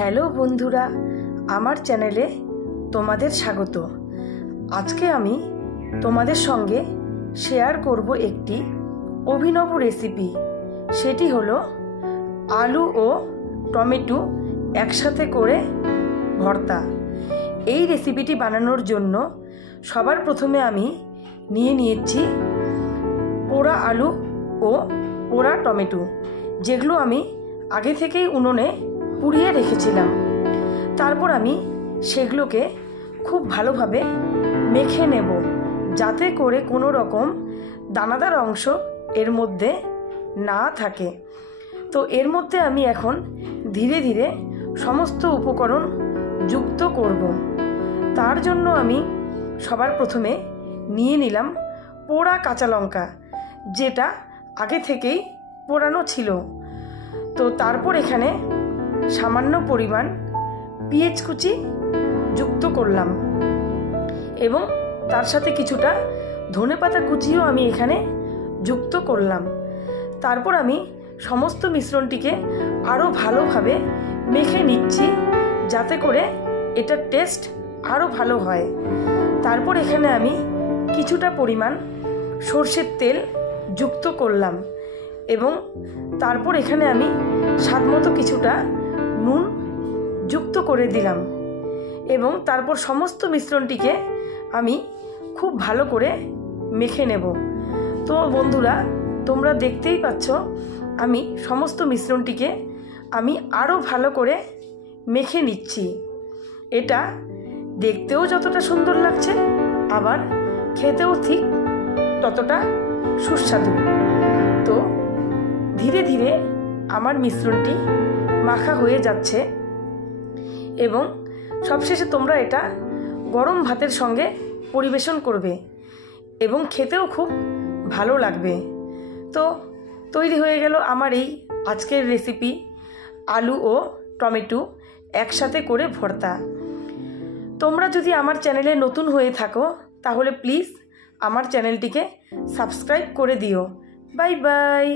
Hello বন্ধুরা, আমার চ্যানেলে তোমাদের স্বাগত। আজকে আমি তোমাদের সঙ্গে শেয়ার করব একটি অভিনব রেসিপি। সেটি হলো আলু ও টমেটো একসাথে করে ভর্তা। এই রেসিপিটি বানানোর জন্য সবার প্রথমে আমি নিয়েছি পোড়া আলু ও পোড়া টমেটো, যেগুলো আমি আগে থেকেই উনুনে পুড়িয়ে রেখেছিলাম। তারপর আমি সেগুলোকে খুব ভালোভাবে মেখে নেব, যাতে করে কোনো রকম দানাদার অংশ এর মধ্যে না থাকে। তো এর মধ্যে আমি এখন ধীরে ধীরে সমস্ত উপকরণ যুক্ত করব। তার জন্য আমি সবার প্রথমে নিয়ে নিলাম পোড়া কাঁচা লঙ্কা, যেটা আগে থেকেই পোড়ানো ছিল। তো তারপর এখানে সামান্য পরিমাণ পেঁয়াজ কুচি যুক্ত করলাম এবং তার সাথে কিছুটা ধনেপাতা কুচিও আমি এখানে যুক্ত করলাম। তারপর আমি সমস্ত মিশ্রণটিকে আরও ভালোভাবে মেখে নিচ্ছি, যাতে করে এটার টেস্ট আরও ভালো হয়। তারপর এখানে আমি কিছুটা পরিমাণ সর্ষের তেল যুক্ত করলাম এবং তারপর এখানে আমি স্বাদমতো কিছুটা নুন যুক্ত করে দিলাম এবং তারপর সমস্ত মিশ্রণটিকে আমি খুব ভালো করে মেখে নেব। তো বন্ধুরা, তোমরা দেখতেই পাচ্ছ আমি সমস্ত মিশ্রণটিকে আমি আরও ভালো করে মেখে নিচ্ছি। এটা দেখতেও যতটা সুন্দর লাগছে, আবার খেতেও ঠিক ততটা সুস্বাদু। তো ধীরে ধীরে আমার মিশ্রণটি মাখা হয়ে যাচ্ছে এবং সবশেষে তোমরা এটা গরম ভাতের সঙ্গে পরিবেশন করবে এবং খেতেও খুব ভালো লাগবে। তো তৈরি হয়ে গেল আমার এই আজকের রেসিপি, আলু ও টমেটো একসাথে করে ভর্তা। তোমরা যদি আমার চ্যানেলে নতুন হয়ে থাকো তাহলে প্লিজ আমার চ্যানেলটিকে সাবস্ক্রাইব করে দিও। Bye bye.